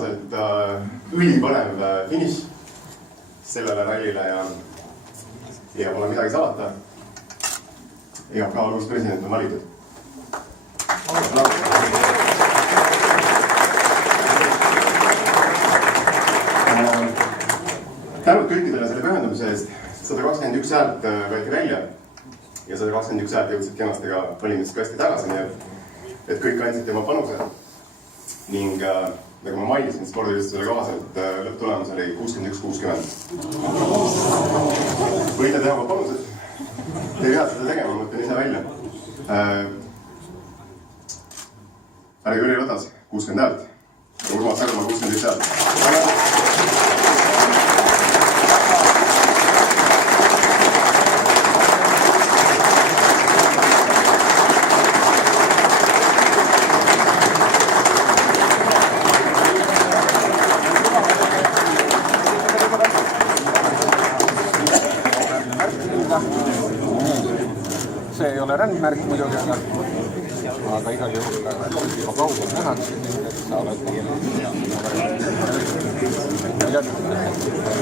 kohaselt ülipõnev finiš sellele rallile ja pole midagi salata. EOK uus president on valitud. Tänud kõikidele selle pühendamise eest. 121 häält võeti välja ja 121 häält jõudsid kenasti ka valimiskasti tagasi, nii et kõik andsid oma panuse. Ning nagu ma mainisin, spordivõistlusele kohaselt lõpptulemus oli 61-60. Võite teha oma panused. Te ei pea seda tegema, ma mõtlen ise välja. Härra Jüri Ratas, 60 häält. Urmas Sarma, 61 häält. See ei ole rändmärk muidugi, aga igal juhul juba kaugel nähakse, et sa oled